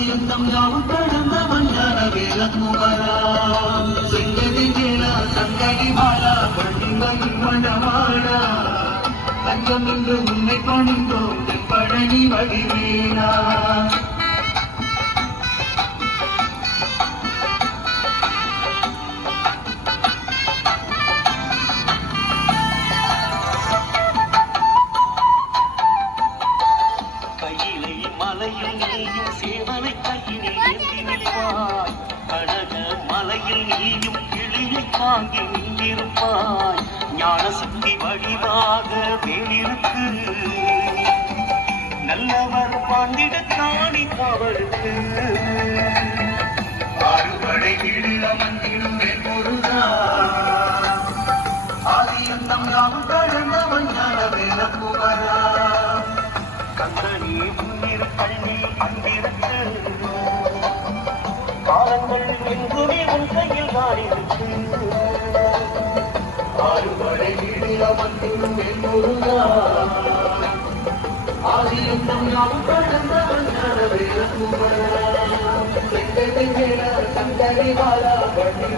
ஆதியந்தம் யாவும் கடந்த மஞ்ஞான வேலகுமரா செங்கதி மேலா சங்கடி பாலா பண்டிகையின் மண்டமாடா தங்கம் என்று உன்னை பணிந்தோம் பழனி வடிவேனா மலையில் நீயும் சேவலை கையினில் ஏந்தி நிற்பாய் கடக மலையில் நீயும் கிளியை தாங்கி நின்றிருப்பாய் ஞான சக்தி வடிவாக வேலிருக்கு நல்லவர் பாண்டிட காணி காவலுக்கு வீடு அமர்ந்திடும் முருகா ஆதியந்தம் கந்தனி முன்னிரு கல்வி அன்பிருக்கு காலங்கள் எங்குமே உன் கையில் தான் இருக்கு ஆறுபடை வீடு அமர்ந்திடும் என் முருகா ஆதியந்தம் யாவும் கடந்த மஞ்ஞான வேலகுமரா செங்கதி மேலா சங்கடி மாலா பண்டிகை